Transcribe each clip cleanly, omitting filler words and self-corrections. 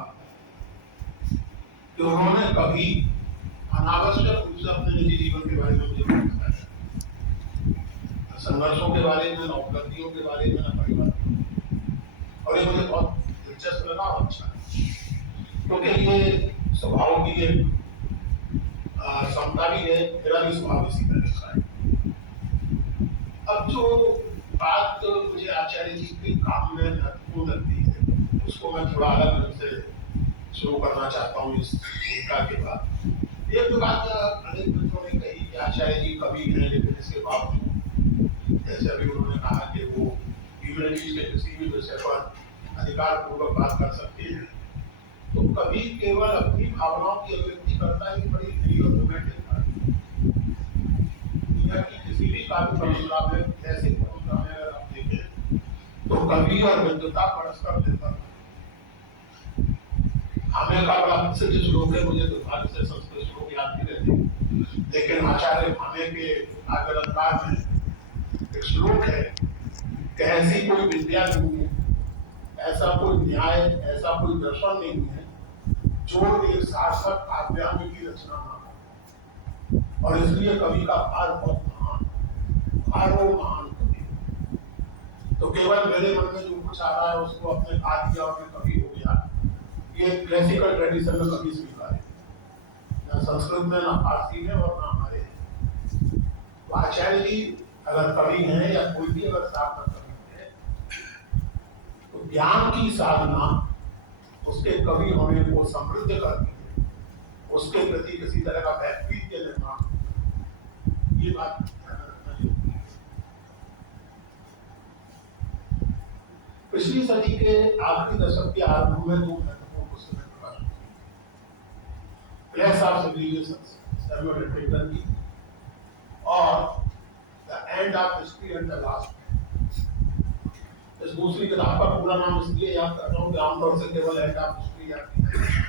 था कि उन्होंने कभी अनावश्यक रूप से अपने निजी जीवन के बारे में मुझे नहीं बताया, संघर्षों के बारे में, उपलब्धियों के बारे में, परिवार, और ये मुझे बहुत दिलचस्प लगा और अच्छा, क्योंकि ये स्वभाव की एक क्षमता भी है, मेरा भी स्वभाव इसी तरह का है। अब जो बात मुझे आचार्य जी के काम में महत्वपूर्ण लगती है, उसको मैं थोड़ा अलग ढंग से शुरू करना चाहता हूँ इस भूमिका के बाद। एक तो बात अनेक मित्रों ने कही कि आचार्य जी कवि हैं, लेकिन इसके बावजूद जैसे अभी उन्होंने कहा कि वो ह्यूमैनिटीज के किसी भी विषय पर अधिकार पूर्वक बात कर सकते हैं, तो कवि केवल अपनी भावनाओं की अभिव्यक्ति करता है, बड़ी नई और रोमांटिक बात दुनिया की किसी भी काव्य परंपरा में, ऐसी परंपरा में अगर आप देखें तो कवि और विद्वता परस्पर निर्भर है। हमें का बड़ा प्रसिद्ध श्लोक है, मुझे दुर्भाग्य से संस्कृत श्लोक याद नहीं रहते, लेकिन आचार्य भावे के काव्य अलंकार में एक श्लोक है कि ऐसी कोई विद्या नहीं है, ऐसा कोई न्याय, ऐसा कोई दर्शन नहीं है जो एक सार्थक काव्यांग की रचना ना हो। और इसलिए कवि का भार बहुत महान, महान कवि। तो केवल मेरे मन में जो कुछ आ रहा है उसको अपने गा दिया और मैं कवि हो गया, ये क्लासिकल ट्रेडिशन में कभी स्वीकार है, ना संस्कृत में, ना फारसी में, और ना हमारे। तो आचार्य जी अगर कवि हैं या कोई भी अगर सार्थक कवि है, तो ज्ञान की साधना उसके कवि होने को समृद्ध करती है, उसके प्रति किसी तरह का व्यक्तित्व निर्माण, ये बात ध्यान रखना जरूरी है। पिछली सदी के आखिरी दशक के आरंभ में दो महत्वपूर्ण पुस्तकें प्रकाशित हुई, clash of civilizations Samuel Huntington की और the end of history and the last. इस दूसरी किताब का पूरा नाम इसलिए याद कर रहा हूँ कि आमतौर से केवल एंड ऑफ हिस्ट्री याद नहीं है,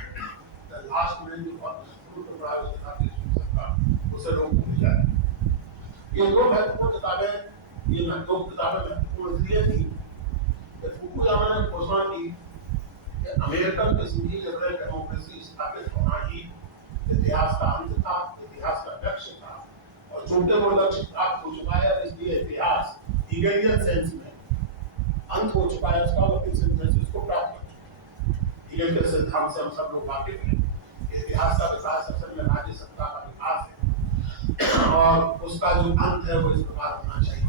द लास्ट में जो बहुत महत्वपूर्ण पढ़ा उस किताब की शीर्षक का, उसे लोग भूल जाए। ये दो महत्वपूर्ण किताबें, ये दो किताबें महत्वपूर्ण इसलिए थी कि फुकुयामा ने घोषणा की कि अमेरिकन किस्म की लिबरल डेमोक्रेसी स्थापित होना ही इतिहास का अंत था, इतिहास का लक्ष्य था, और चूंकि वो लक्ष्य प्राप्त हो चुका है, इसलिए इतिहास हीगेलियन सेंस में अंत हो चुका है, उसका वकील सिंथेसिस को प्राप्त कर चुका है। हीगेल के सिद्धांत से हम सब लोग वाकिफ हैं, इतिहास का विकास असल में राज्य सत्ता का विकास है, और उसका जो अंत है वो इस प्रकार होना चाहिए।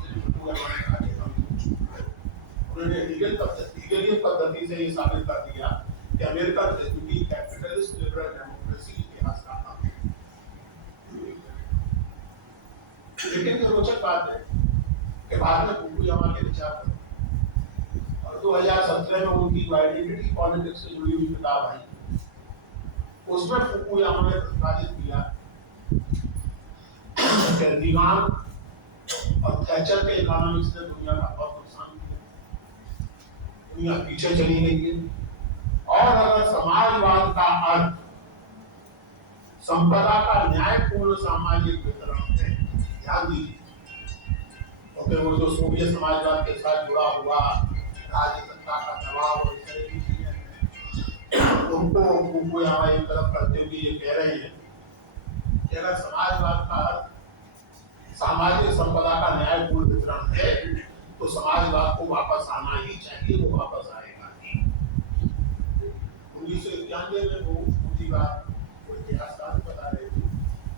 उन्होंने हीगेलियन पद्धति से ये साबित कर दिया कि अमेरिकन की कैपिटलिस्ट लिबरल डेमोक्रेसी इतिहास का अंत है। लेकिन ये रोचक बात है कि बाद में फुकुयामा के विचार 2017 में उनकी आइडेंटिटी पॉलिटिक्स से जुड़ी हुई किताब आई, उसमें फुकुयामा ने प्रतिपादित किया कि रीगान और थैचर के इकोनॉमिक्स ने दुनिया का बहुत नुकसान किया, दुनिया पीछे चली गई है, और अगर समाजवाद का अर्थ संपदा का न्यायपूर्ण सामाजिक वितरण है, ध्यान दीजिए, तो फिर वो जो सोवियत समाजवाद के साथ जुड़ा हुआ राज्य सत्ता का दबाव और इस तरह की चीजें हैं, उनको फुकुयामा एक तरफ करते हुए ये कह रहे हैं कि अगर समाजवाद का सामाजिक संपदा का न्यायपूर्ण वितरण है, तो समाजवाद को वापस आना ही चाहिए, वो वापस आएगा ही। 1991 में वो पूरी बात वो इतिहासकार बता रहे थे,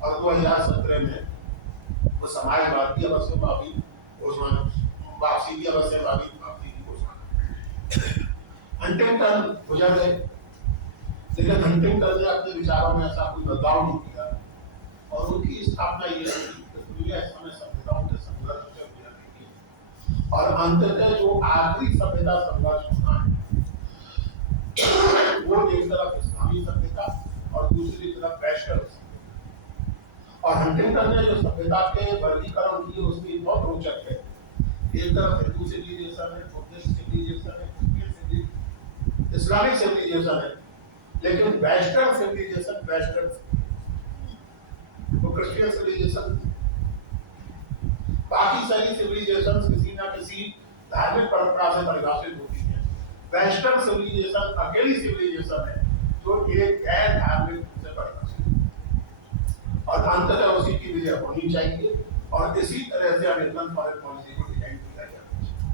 और 2017 में वो समाजवाद की अवश्यवादी घोषणा, वापसी की अवश्यवादी हंटिंगटन गुजर गए, लेकिन हंटिंगटन ने अपने विचारों में ऐसा कोई बदलाव नहीं किया, और उनकी स्थापना ये रही कि दुनिया इस समय सभ्यताओं के संघर्ष से गुजर रही है, और अंततः जो आखिरी सभ्यता संघर्ष होना है वो एक तरफ इस्लामी सभ्यता और दूसरी तरफ वैश्विक सभ्यता। और हंटिंगटन ने जो सभ्यता के वर्गीकरण किए उसकी बहुत रोचक है, एक तरफ हिंदू सिविलाइजेशन है, बुद्धिस्ट सिविलाइजेशन है, इस्लामिक सिविलाइजेशन है, लेकिन वेस्टर्न सिविलाइजेशन, वेस्टर्न तो क्रिश्चियन सिविलाइजेशन, बाकी सारी सिविलाइजेशंस किसी ना किसी धार्मिक परंपरा से परिभाषित होती है। वेस्टर्न सिविलाइजेशन अकेली सिविलाइजेशन है जो एक गैर धार्मिक से बढ़ना चाहिए और अंततः उसी की विजय होनी चाहिए और इसी तरह से अमेरिकन फॉरेन पॉलिसी को डिजाइन किया जाना चाहिए।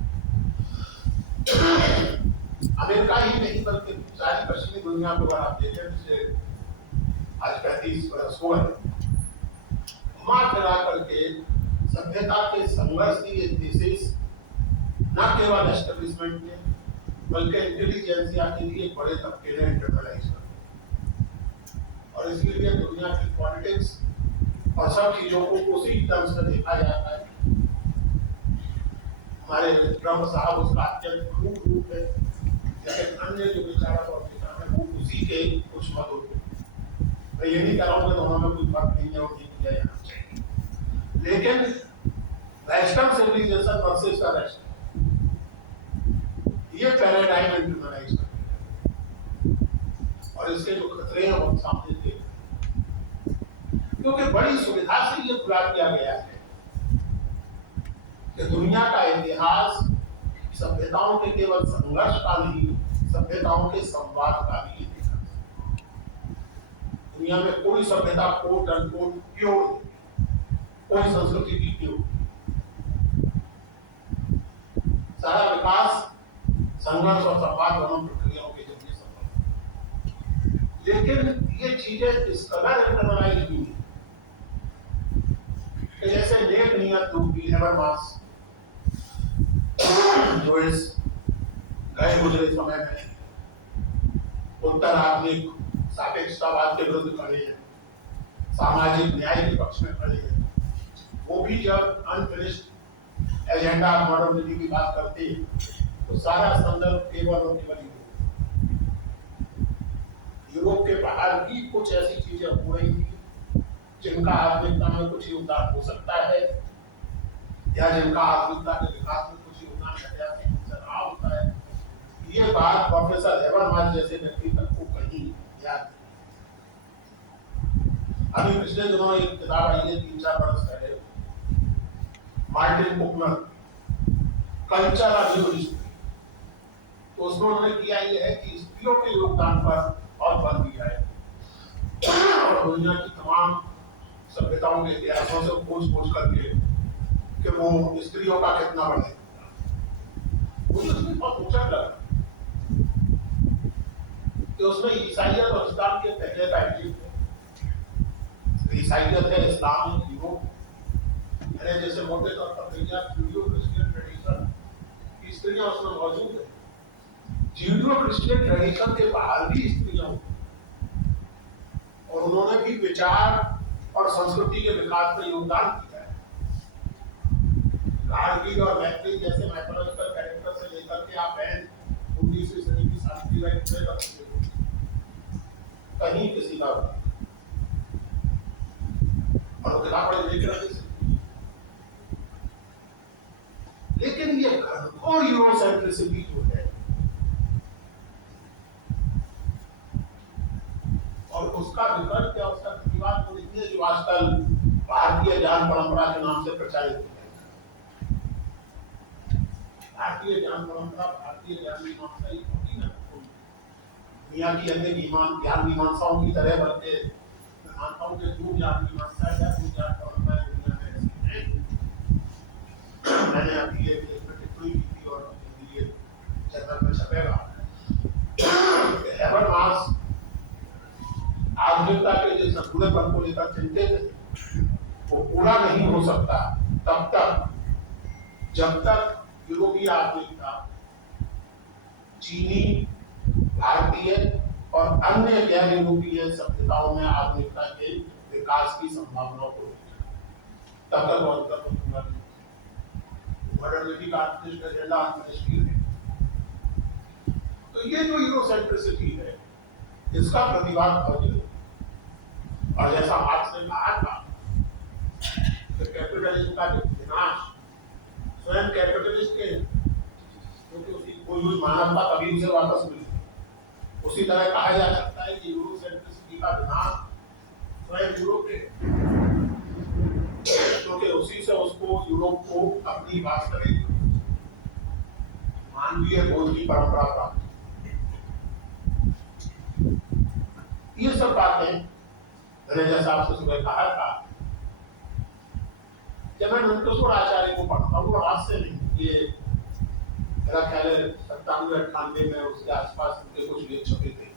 अमेरिका ही नहीं बल्कि सारी पश्चिमी दुनिया को अगर आप देखें जैसे आज 35 वर्ष हुआ है मार करा करके सभ्यता के संघर्ष की थीसिस न केवल एस्टेब्लिशमेंट ने बल्कि इंटेलिजेंसिया के लिए बड़े तबके ने इंटरनलाइज कर और इसलिए दुनिया की पॉलिटिक्स और सब चीजों को उसी टर्म्स में देखा जाता है। हमारे ट्रम्प साहब उसका अत्यंत क्रूर रूप है, लेकिन अन्य जो विचारक और नेता हैं वो उसी के कुछ मत होते हैं। मैं ये नहीं कह रहा हूँ कि दोनों में कोई फर्क नहीं है और नहीं किया जाना चाहिए, लेकिन western civilization versus the west ये पैराडाइम इंटरनलाइज और इसके जो खतरे हैं वो सामने देख क्योंकि बड़ी सुविधा से ये पूरा किया गया है कि दुनिया का इतिहास सभ्यताओं के केवल संघर्ष का नहीं, सभ्यताओं के संवाद का भी इतिहास। दुनिया में कोई सभ्यता कोट अनकोट प्योर, कोई संस्कृति की प्योर, सारा विकास संघर्ष और संवाद दोनों प्रक्रियाओं के जरिए संभव। लेकिन ये चीजें इस कदर इंटरनलाइज हुई कि जैसे नेक नियत रूपी हैबरमास जो इस गए गुजरे समय में उत्तर आधुनिक सापेक्षतावाद के विरुद्ध खड़े हैं, सामाजिक न्याय के पक्ष में खड़े हैं, वो भी जब अनफिनिश्ड एजेंडा मॉडर्निटी की बात करते हैं तो सारा संदर्भ केवल और केवल यूरोप के बाहर भी कुछ ऐसी चीजें हो रही थी जिनका आधुनिकता में कुछ योगदान हो सकता है या जिनका आधुनिकता के विकास में कुछ योगदान ऐतिहासिक नजर आ होता है। ये बात प्रोफेसर हैबरमास जैसे व्यक्ति तक को कहीं याद नहीं। अभी पिछले दिनों एक किताब आई है 3-4 बरस पहले, Martin Buchner, culture of new history. तो उसमें उन्होंने किया ये है कि स्त्रियों के योगदान पर और बल दिया है और दुनिया की तमाम सभ्यताओं के इतिहासों से खोज करके कि वो स्त्रियों का कितना बढ़े। मुझे उसमें बहुत रोचक लगा कि उसमें ईसाइयत और इस्लाम के पहले पैकेज थे। ईसाइयत है, इस्लाम है, यूरोप है, जैसे मोटे तौर पर जूडियो क्रिश्चियन ट्रेडिशन की स्त्रियां उसमें मौजूद है। जूडियो क्रिश्चियन ट्रेडिशन के बाहर भी स्त्रियां और उन्होंने भी विचार और संस्कृति के विकास में योगदान किया है। कार्गिल और मैत्री जैसे माइथोलॉजिकल कैरेक्टर से लेकर के आप 19वीं सदी की सावित्रीबाई फुले तक कहीं किसी का और किताब पढ़ लेकर लेकिन ये घनघोर यूरोसेंट्रिसिटी जो है और उसका विकल्प या उसका प्रतिवाद को देखिए जो आजकल भारतीय ज्ञान परंपरा के नाम से प्रचारित है। भारतीय ज्ञान परंपरा, भारतीय ज्ञान मीमांसा ही होती ना दुनिया की अन्य ज्ञान मीमांसाओं की तरह, बल्कि मैं मानता हूँ कि जो ज्ञान मीमांसा या जो ज्ञान परंपरा दुनिया में ऐसी है। मैंने अभी ये टिप्पणी की थी और ये जर्नल में छपेगा। हैबरमास आधुनिकता के जिस संतुलन को लेकर चिंतित है वो पूरा नहीं हो सकता तब तक जब तक यूरोपीय आधुनिकता, चीनी, भारतीय और अन्य गैर यूरोपीय सभ्यताओं में आधुनिकता के विकास की संभावनाओं को तब तक बहुत मॉडर्निटी का एजेंडा अनफिनिश्ड है। तो ये जो यूरोसेंट्रिसिटी है इसका प्रतिवाद बहुत और जैसा मार्क्स ने कहा था कि कैपिटलिज्म का जो विनाश स्वयं कैपिटलिस्ट के क्योंकि उसकी कोई मानवता कभी उसे वापस मिली, उसी तरह कहा जा सकता है कि यूरोसेंट्रिसिटी का विनाश स्वयं यूरोप के क्योंकि उसी से उसको यूरोप को अपनी वास्तविक मानवीय बोध की परंपरा प्राप्त। ये सब बातें धनंजय साहब से सुबह कहा था। जब मैं नंदकिशोर आचार्य को पढ़ता हूँ, आज से नहीं, ये मेरा ख्याल है 97-98 में उसके आसपास उनके कुछ लेख छपे थे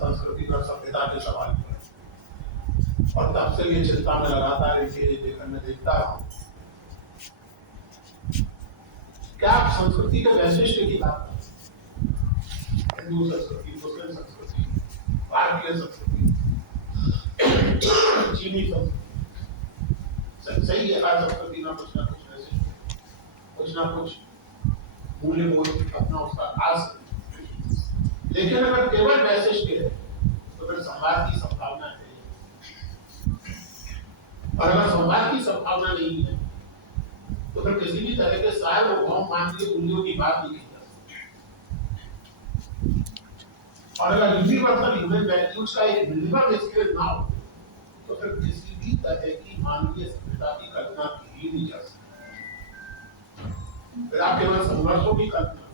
संस्कृति और सभ्यता के सवाल पर, और तब से ये चिंता में लगातार इनके लेखन में देखता हूँ। क्या आप संस्कृति के वैशिष्ट की बात करते हैं? हिंदू संस्कृति, मुस्लिम संस्कृति, भारतीय संस्कृति, चीनी संस्कृति, सही है। हर संस्कृति में कुछ ना कुछ वैशिष्ट, कुछ ना कुछ मूल्य बोध अपना उसका खास है। लेकिन अगर केवल वैशिष्ट है तो फिर संवाद की संभावना है, और अगर संवाद की संभावना नहीं है तो फिर किसी भी तरह के सार्वभौम मानवीय मूल्यों की बात नहीं की जा सकती। और अगर यूनिवर्सल ह्यूमन वैल्यूज का एक मिनिमम स्केल ना हो तो फिर किसी भी तरह की मानवीय सभ्यता की कल्पना की ही नहीं जा सकती। फिर आप केवल संघर्षों की कल्पना,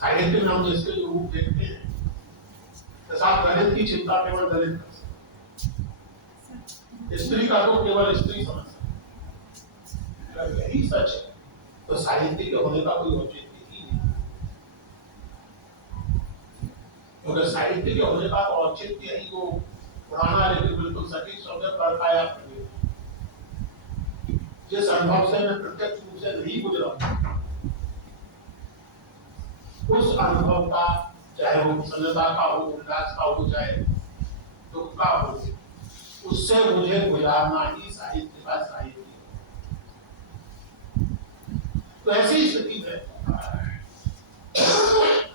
साहित्य नाम जिसके जो रूप देखते हैं, साथ गणित की चिंता केवल गणित कर सकते, स्त्री का तो केवल स्त्री समझ सकते। अगर यही सच है तो साहित्य के होने का कोई औचित्य ही नहीं, क्योंकि साहित्य के होने का तो औचित्य ही वो पुराना लेकिन बिल्कुल सटीक शब्द पर आया जिस अनुभव से मैं प्रत्यक्ष रूप से नहीं गुजरा, उस अनुभव का, चाहे वो प्रसन्नता का हो, उल्लास का हो, चाहे दुख का हो, उससे मुझे गुजारना ही साहित्य का साहित्य। तो ऐसी स्थिति में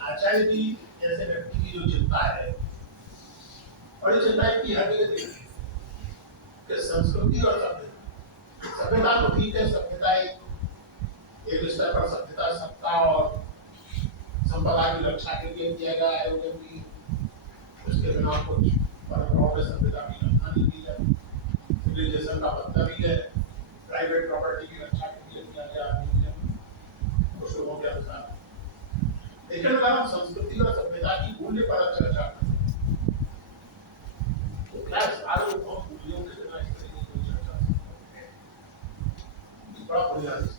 आचार्य जी जैसे व्यक्ति की जो चिंता है, और ये चिंता की हर जगह कि संस्कृति और सभ्यता तो ठीक है, सभ्यता एक स्तर पर सभ्यता सत्ता और संपदा की रक्षा के लिए किया गया आयोजन भी, उसके बिना कुछ परंपराओं में सभ्यता की रक्षा नहीं की जाती। सिविलाइजेशन का मतलब ही है प्राइवेट प्रॉपर्टी की रक्षा के लिए किया गया कुछ लोगों के अनुसार। लेकिन अगर हम संस्कृति और सभ्यता की मूल्य पर चर्चा करें तो क्या सारे मूल्यों के बिना इस तरह की कोई चर्चा बड़ा बुनियादी।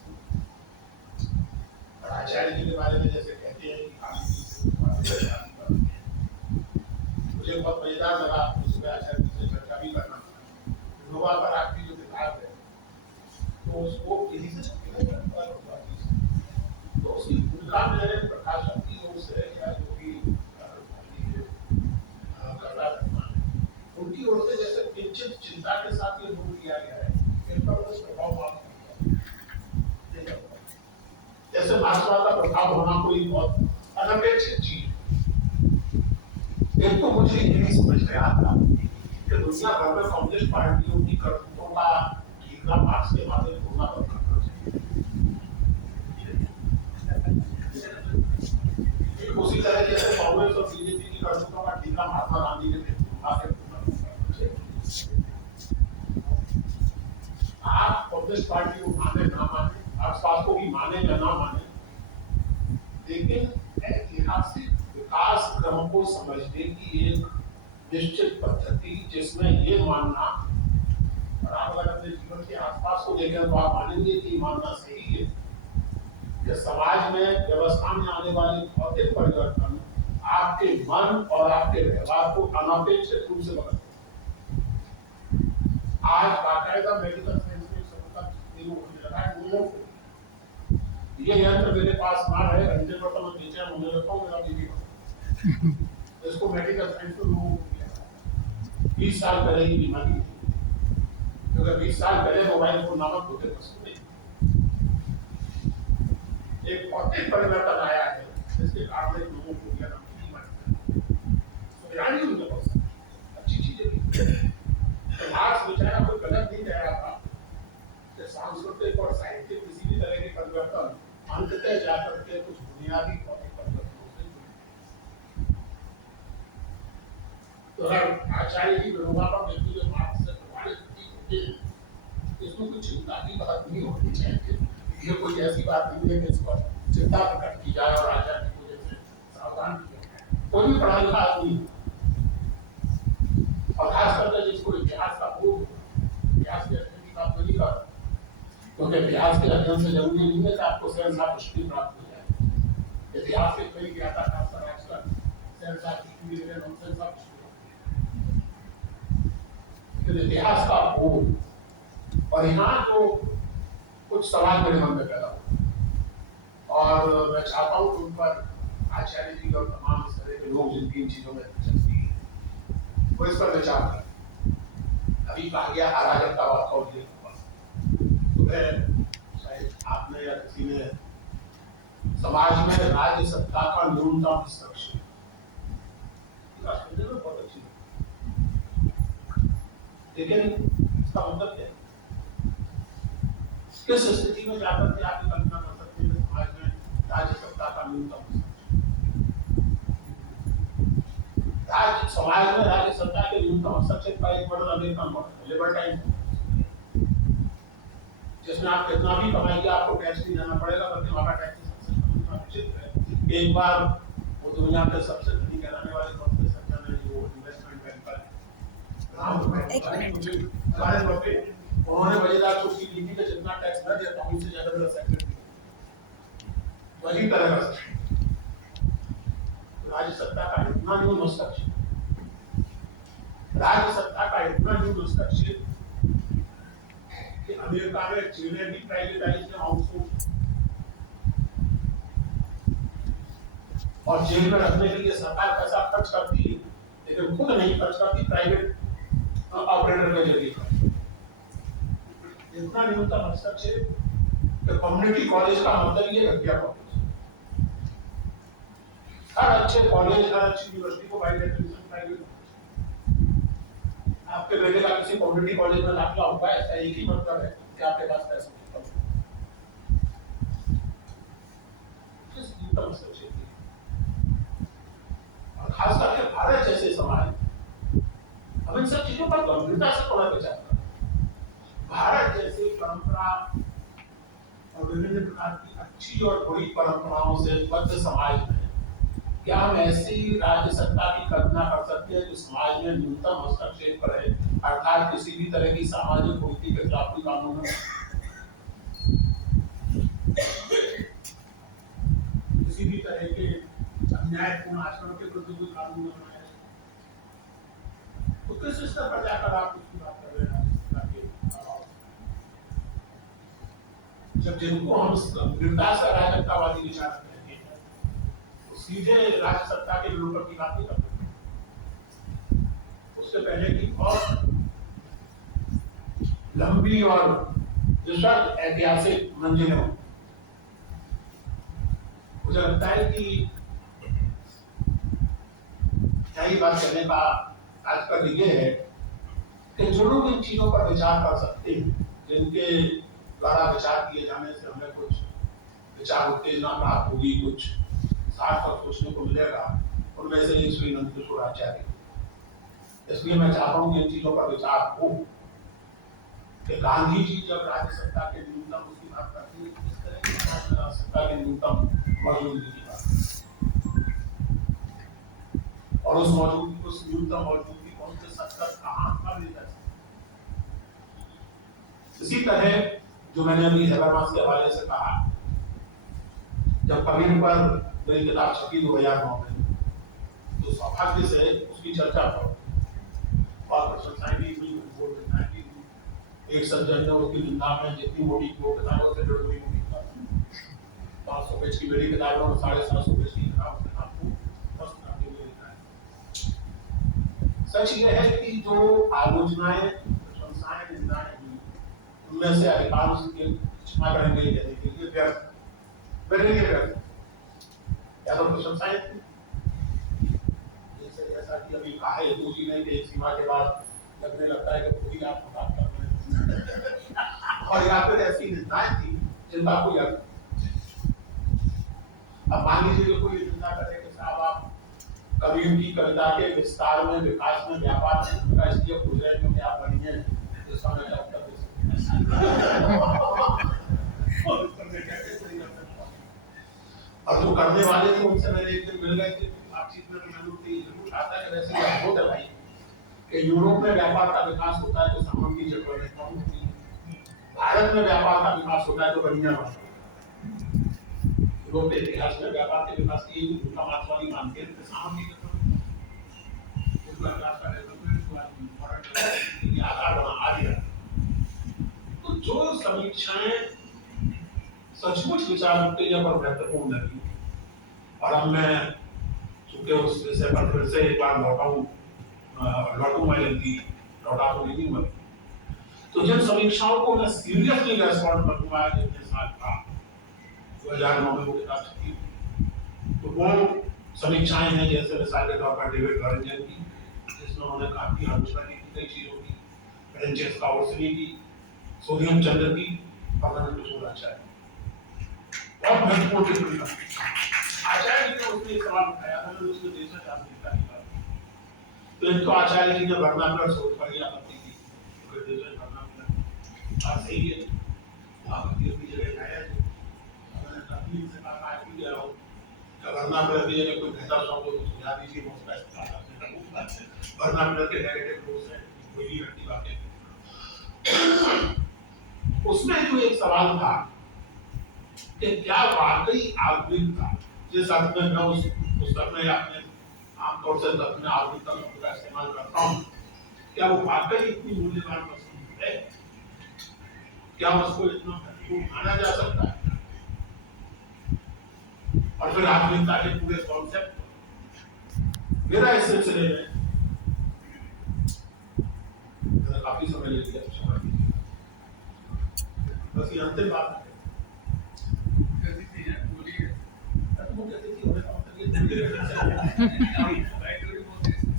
और आचार्य जी के बारे में जैसे कहते हैं कि मुझे बहुत मजेदार लगा उसमें आचार्य जी से चर्चा भी करना। नोवा पर आपकी जो किताब है तो उसको यही से तो उसकी भूमिका में प्रकाशक की ओर से या जो भी उनकी ओर से जैसे किंचित चिंता के साथ ये नोट किया गया है, इन पर कुछ प्रभाव जैसे मार्क्सवाद का प्रभाव होना कोई बहुत अनपेक्षित चीज है। एक तो मुझे ये नहीं समझ में आता कि दुनिया भर में कम्युनिस्ट पार्टियों की करतूतों का ठीकरा मार्क्स के माध्यम होना करना चाहिए। उसी तरह जैसे कांग्रेस और बीजेपी की करतूतों का ठीकरा महात्मा गांधी ने आप कम्युनिस्ट पार्टी को माने ना माने, आप बात को भी माने या ना माने, लेकिन ऐतिहासिक विकास क्रम को समझने की एक निश्चित पद्धति जिसमें ये मानना, और आप अगर अपने जीवन के आसपास को देखें तो आप मानेंगे कि मानना सही है कि समाज में व्यवस्था में आने वाले भौतिक परिवर्तन आपके मन और आपके व्यवहार को अनपेक्षित रूप से बदलते। आज बाकायदा मेडिकल साइंस में होने लगा है। ये यंत्र मेरे पास ना रहे, घंटे पर तो मैं बेचैन होने लगता हूँ, मेरा बीवी इसको मेडिकल साइंस में लोगों 20 साल पहले ही बीमारी थी, क्योंकि 20 साल पहले मोबाइल फोन नामक होते वस्तु नहीं। एक भौतिक परिवर्तन आया है जिसके कारण लोगों को यह अच्छी चीजें मार्क्स बेचारा कोई गलत नहीं कह रहा था कि सांस्कृतिक और साहित्यिक किसी भी तरह के परिवर्तन अंततः जाकर के कुछ बुनियादी भौतिक परिवर्तनों से जुड़े। तो अगर आचार्य की विरोधा पर व्यक्ति जो मार्क्स से प्रभावित होते हैं, इसमें कुछ चिंता की बात नहीं होनी चाहिए। ये कोई ऐसी बात नहीं है कि इस पर चिंता प्रकट की जाए और आचार्य को जैसे सावधान किया जाए। कोई भी पढ़ा लिखा आदमी और खास करके जिसको इतिहास का बोध, इतिहास के अध्ययन की बात नहीं कर, क्योंकि इतिहास के अध्ययन से जरूरी नहीं है कि आपको शहनशाह पुष्टि प्राप्त हो जाए। इतिहास के कई ज्ञाता खासकर आजकल शहनशाह पुष्टि ले रहे हैं, लेकिन इतिहास का बोध। और यहाँ जो कुछ सवाल मेरे मन में पैदा हुआ और मैं चाहता हूँ कि उन पर आचार्य जी और तमाम इस तरह के लोग जिनकी इन चीजों में दिलचस्पी है वो इस पर विचार करें। अभी कहा गया अराजकतावाद का उल्लेख हुआ, तो शायद आपने या किसी ने समाज में राज्य सत्ता का न्यूनतम हस्तक्षेप बहुत अच्छी, लेकिन इसका मतलब क्या है? किस स्थिति में जाकर के आप कल्पना कर सकते हैं समाज में राज्य सत्ता का न्यूनतम राज्य समाज में राज्य सत्ता के न्यूनतम हस्तक्षेप का एक मॉडल अमेरिकन मॉडल लिबर्टाइन, जिसमें आप कितना भी कमाइए आपको टैक्स नहीं देना पड़ेगा, बल्कि वहां का टैक्स है। एक बार वो दुनिया के सबसे धनी कहलाने वाले कौन सज्जन है जो इन्वेस्टमेंट बैंकर उन्होंने वजहदार उसकी नीति का जितना टैक्स न दिया था उससे ज्यादा मेरा सेक्रेटरी वही तरह का राज्य सत्ता का इतना न्यून हस्तक्षेप, राज्य सत्ता का इतना न्यून हस्तक्षेप कि अमेरिका में जेलें भी प्राइवेटाइज हैं, आउटसोर्स, और जेल में रखने के लिए सरकार पैसा खर्च करती है लेकिन खुद नहीं खर्च करती, प्राइवेट ऑपरेटर के जरिए। इतना न्यूनतम हस्तक्षेप कि कम्युनिटी कॉलेज का मतलब ये घटिया कॉलेज, हर अच्छे कॉलेज हर अच्छी यूनिवर्सिटी को बाय डेफिनेशन प्राइवेट। आपके बेटे का किसी कम्युनिटी कॉलेज में दाखिला हुआ है, ऐसा एक ही मतलब है कि आपके पास पैसा है। किस न्यूनतम हस्तक्षेप, और खास करके भारत जैसे समाज हम इन सब चीजों पर गंभीरता से थोड़ा विचार करें। भारत जैसे परंपरा और विभिन्न प्रकार की अच्छी और बुरी परंपराओं से बद्ध समाज में क्या हम ऐसी राज्य सत्ता की कल्पना कर सकते हैं जो समाज में न्यूनतम हस्तक्षेप करे, अर्थात किसी भी तरह की सामाजिक कुरीति के खिलाफ कोई कानून है, किसी भी तरह के अन्यायपूर्ण आचरण के विरुद्ध कोई कानून न बनाया, तो किस स्तर पर जाकर आप उसकी बात कर रहे हैं? जब जिनको हम गंभीरता से अराजकतावादी विचार कहते हैं तो सीधे राज्य सत्ता के विलोपन की बात नहीं करते, उससे पहले की बहुत लंबी और विशद ऐतिहासिक मंजिलें हों। मुझे लगता है कि यही बात करने का आज का ये है कि जो लोग इन चीजों पर विचार कर सकते हैं, जिनके द्वारा विचार किए जाने से हमें कुछ विचार उत्तेजना प्राप्त होगी, कुछ सार्थक सोचने को मिलेगा, उनमें से श्री नंदकिशोर आचार्य। इसलिए मैं चाहता हूँ कि इन चीजों पर विचार हो कि गांधी जी जब राज्य सत्ता के न्यूनतम उसकी बात करते हैं, किस तरह की राज्य सत्ता के न्यूनतम मौजूदगी की बात, और उस मौजूदगी उस न्यूनतम मौजूदगी को उनके सत्ता कहाँ कब ले जा सकते। इसी तरह जो मैंने अभी हैबरमास के हवाले से कहा, जब कबीर पर मेरी किताब छपी 2009 में, तो सौभाग्य से उसकी चर्चा पर और प्रशंसाएं भी हुई, बोल की एक सज्जन ने उसकी निंदा में जितनी मोटी वो किताबों से जुड़ी हुई मोटी किताब 500 पेज की मेरी किताब और 750 पेज की किताब उसने आपको मस्त करके लिखा है। सच यह है कि जो आलोचनाएं प्रशंसाएं निंदाएं उनमें से अधिकांश क्षमा करेंगे कहने के लिए व्यर्थ, मेरे लिए व्यर्थ, या तो प्रशंसाएं जैसे ऐसा कि अभी कहा है दूसरी ने कि एक सीमा के बाद लगने लगता है कि पूरी आप बात कर रहे हैं, और या फिर ऐसी निंदाएं थी जिनका कोई अर्थ। अब मान लीजिए कि कोई निंदा करे कि साहब आप कबीर की कविता के विस्तार में विकास में व्यापार में इसलिए पूछ रहे हैं कि आप बनी है, इसका मैं क्या उत्तर दे और जो करने वाले थे उनसे मैंने एक दिन मिल गए थे, आप बातचीत में मैंने उनसे ये जरूर कहा था कि वैसे यह होता है भाई कि यूरोप में व्यापार का विकास होता है तो सामान की जरूरत कम होती है, भारत में व्यापार का विकास होता है तो बढ़िया बात है। यूरोप के इतिहास में व्यापार के विकास की भूमिका मार्क्सवादी मानते हैं, सामान की जरूरत का डेवलपमेंट आधार बना आ गया। तो जो समीक्षाएं सचमुच विचार उत्तेजक और महत्वपूर्ण लगी, और अब मैं चूंकि उस विषय पर फिर से एक बार लौटूंगा जल्दी, लौटा तो नहीं मैं, तो जिन समीक्षाओं को मैं सीरियसली रेस्पॉन्ड करूंगा जिनके साथ था 2009 में वो किताब छपी, तो वो समीक्षाएं हैं जैसे मिसाल के तौर पर डेविड लॉरेंजन की, जिसमें उन्होंने काफी आलोचना की कई चीजों की, फ्रेंचेस्का ओर्सिनी की, सोडियम चंद्र की, परमानेंट सोलाचार्य, बहुत महत्वपूर्ण टिप्पणी था। आचार्य जी ने उसने एक सवाल उठाया था, मैंने उसमें देशज आधुनिकता की बात, तो इनको आचार्य जी ने वर्नाकुलर सोच पर ही आपत्ति की, तो देशज वर्नाकुलर बात सही है, आपत्ति अपनी जगह जायज है। मैंने कभी से कहा कि गया हो कि वर्नाकुलर की जगह कोई बेहतर शब्द हो तो सुझा दीजिए, मैं उसका इस्तेमाल करने का। वर्नाकुलर के नेगेटिव रूप से कोई व्यक्ति बातें, उसमें जो एक सवाल था कि क्या वाकई आधुनिकता, जिस अर्थ में मैं उस पुस्तक में अपने आमतौर से अपने आधुनिकता शब्द का इस्तेमाल करता हूँ, क्या वो वाकई इतनी मूल्यवान वस्तु है, क्या उसको इतना महत्वपूर्ण माना जा सकता है? और फिर आधुनिकता के पूरे कॉन्सेप्ट, मेरा इस सिलसिले में काफी समय ले लिया, बस ये अंतिम बात है।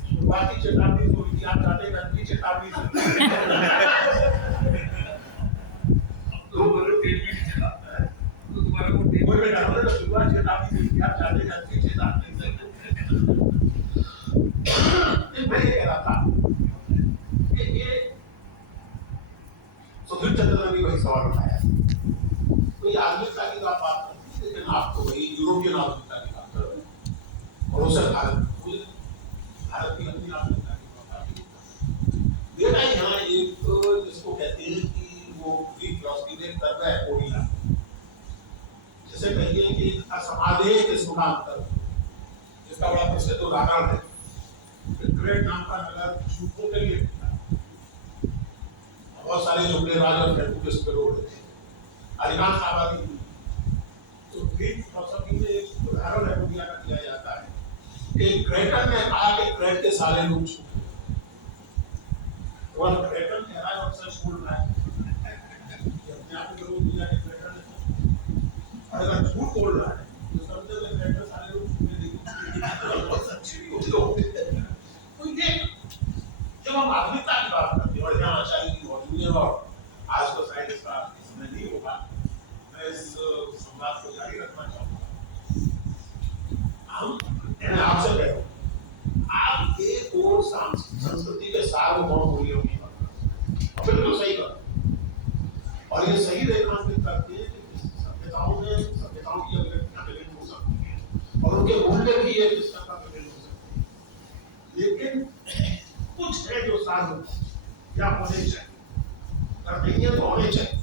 शुरुआती चेतावनी तो थी, आप चाहते हैं कि चेतावनी तो बोलो तेल भी नहीं चला, तो तुम्हारा को तेल में डालना, तो शुरुआत चेतावनी थी, आप चाहते हैं कि चेतावनी से मैं ये कह रहा था कि ये सुधीर चंद्र ने भी वही सवाल उठाया, कोई आधुनिकता की बात करती है, लेकिन आप तो वही यूरोपियन आधुनिकता की बात कर रहे हैं, और उसे भारत की अपनी आधुनिकता की बात। मेरा यहाँ एक जिसको कहते हैं कि वो ग्रीक फिलॉसफी में तर्क है ओडिया, जैसे कहिए कि असमादेय किस्म का अंतर, जिसका बड़ा प्रसिद्ध उदाहरण है ग्रेट नाम का नगर झूठों के लिए, बहुत सारे जो राज और फेडुकिस्ट के लोग थे, अधिकांश आबादी, तो ग्रीक फिलॉसफी में एक उदाहरण है ओडिया का दिया जाता है कि क्रेटन ने कहा कि क्रेट के सारे लोग झूठे, और क्रेटन कह रहा है और सच बोल रहा है, अपने आप को लोग दिया कि क्रेटन है, और अगर झूठ बोल रहा है तो समझो कि क्रेटन सारे लोग झूठे नहीं, बहुत सच्ची भी होती है। तो ये जब हम आधुनिकता की बात करते हैं, और यहाँ आचार्य की मौजूद है और आज तो शायद इसका इसमें नहीं होगा, मैं इस संवाद को जारी रखना चाहूँगा। मैं आपसे कह रहा हूँ, आप एक और संस्कृति के सार्वभौम मूल्यों की बात करते हैं, बिल्कुल सही कर, और ये सही रेखांकित करते हैं कि सभ्यताओं की अभिव्यक्तियां विभिन्न हो सकती हैं, और उनके मूल्य भी एक स्तर पर विभिन्न हो सकते हैं, लेकिन कुछ है जो सार्वभौम या होने चाहिए, अगर नहीं है तो होने चाहिए।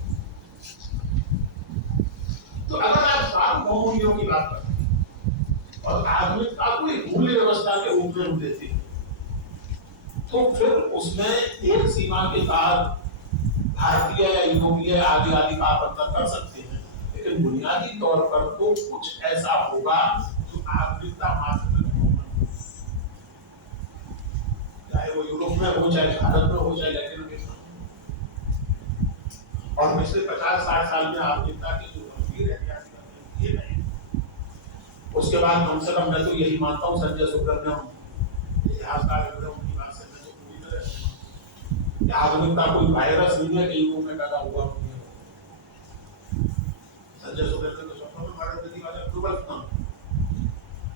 तो अगर आप सार्वभौम मूल्यों की बात करते हैं और आधुनिकता को एक मूल्य व्यवस्था के रूप में हम देते हैं, तो फिर उसमें एक सीमा के बाद भारतीय या यूरोपीय आदि आदि का आप अंतर कर सकते हैं, लेकिन बुनियादी तौर पर तो कुछ ऐसा होगा जो आधुनिकता मात्र में होगा, चाहे वो यूरोप में हो, चाहे भारत में हो, चाहे लैटिन अमेरिका में। और पिछले 50-60 साल में आधुनिकता की जो गंभीर ऐतिहासिक ये नहीं, उसके बाद कम से कम मैं तो यही मानता हूँ, संजय सुब्रमण्यम इतिहासकार उनकी बात से मैं तो पूरी तरह से आधुनिकता कोई वायरस नहीं है कि यूरोप में पैदा हुआ। संजय सुब्रमण्यम तो स्वप्न में भारत की बात अक्टूबर था,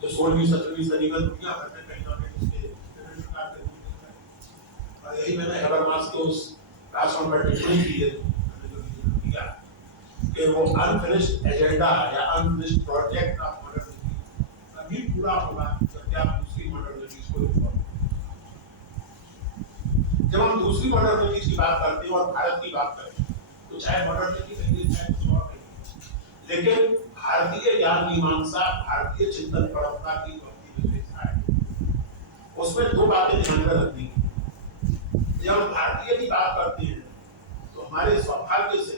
जो 16वीं-17वीं सदी में दुनिया भर में कहीं ना कहीं उसके विभिन्न प्रकार के रूप हैं, और यही मैंने हेबरमास के उस राष्ट्र पर टिप्पणी की है कि वो अनफिनिश्ड एजेंडा या अनफिनिश्ड प्रोजेक्ट ऑफ मॉडर्निटी अभी पूरा होगा जब आप जब हम दूसरी मॉडर्निटी की बात करते हैं और भारत की बात करते हैं, तो चाहे मॉडर्निटी कहिए चाहे कुछ और कहिए, लेकिन भारतीय ज्ञान मीमांसा, भारतीय चिंतन परंपरा की जो अपनी विशेषता है, उसमें दो बातें ध्यान में रखनी है। जब हम भारतीय की बात करते हैं तो हमारे सौभाग्य से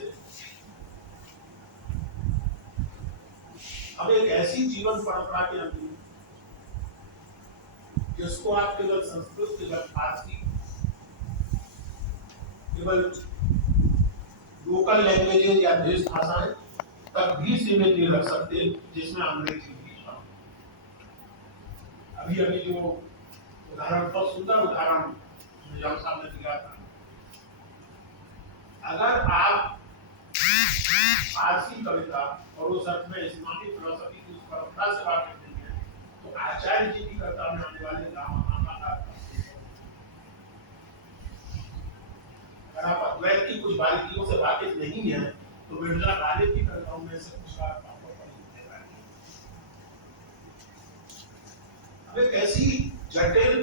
हम एक ऐसी जीवन परंपरा के अंदर जिसको आप केवल संस्कृत, केवल फारसी, केवल लोकल लैंग्वेजेस या देश भाषाएं तक भी सीमित नहीं रख सकते, जिसमें अंग्रेजी भी शामिल। अभी अभी जो उदाहरण, बहुत सुंदर उदाहरण निजाम साहब ने दिया था, अगर आप फारसी कविता और उस अर्थ में इस्लामी फिलोसफी की उस परंपरा से वाकिफ नहीं है, तो आचार्य जी की कविता में आने वाले नाम अगर आप अद्वैत की कुछ बारीकियों से वाकिफ नहीं है, तो मिर्जा गालिब की कविताओं में से कुछ बात आपको पढ़ने वाली है। अब एक ऐसी जटिल,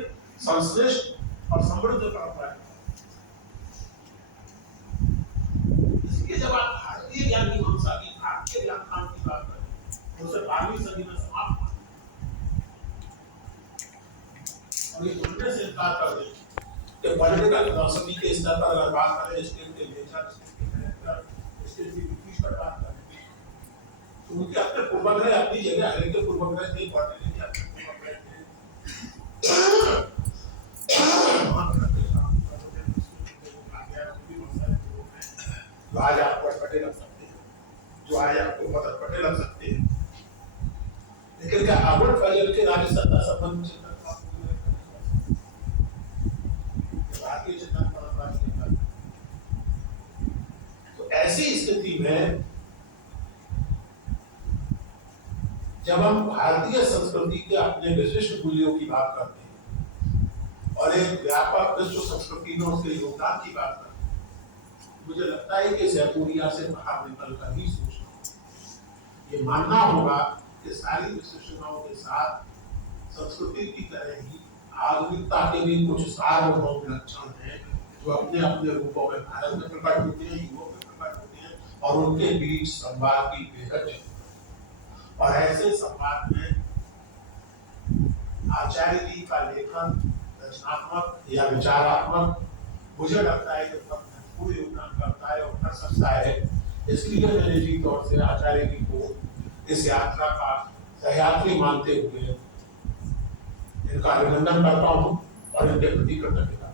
संश्लिष्ट और समृद्ध परंपरा है, इसलिए जब आप भारतीय ज्ञान मीमांसा की, भारतीय व्याख्यान की बात करें, उसे 12वीं सदी में समाप्त और ये बोलने से इनकार कर दें कि पॉलिटिकल फिलॉसफी के स्तर पर अगर बात करें, स्टेट के नेचर, स्टेट के कैरेक्टर, स्टेट की विशेष पर बात करें, तो उनके अपने पूर्वाग्रह अपनी जगह, हर एक के पूर्वाग्रह थे, पॉलिटिकल के अपने पूर्वाग्रह थे। जो आज आपको अटपटे लग सकते हैं, जो आज आपको बहुत अटपटे लग सकते हैं, लेकिन क्या अबुल फजल के राज्य सत्ता संबंध चिंतन का भारतीय चिंतन परंपरा की, तो ऐसी स्थिति में जब हम भारतीय संस्कृति के अपने विशिष्ट मूल्यों की बात करते हैं और एक व्यापक विश्व संस्कृति में उसके योगदान की बात करते हैं, मुझे लगता है कि जयपुरिया से बाहर निकलकर ही सोचना, ये मानना होगा कि सारी विशेषताओं के साथ संस्कृति की तरह ही आधुनिकता के भी कुछ सार्वभौम लक्षण हैं, जो अपने अपने रूपों में भारत में प्रकट होते हैं, यूरोप में प्रकट होते हैं, और उनके बीच संवाद की बेहद, और ऐसे संवाद में आचार्य जी का लेखन रचनात्मक या विचारात्मक मुझे लगता है कि बहुत महत्वपूर्ण योगदान करता है और कर सकता है। इसलिए मैं निजी तौर से आचार्य जी को इस यात्रा का सहयात्री मानते हुए इनका अभिनंदन करता हूँ और इनके प्रति कृतज्ञता।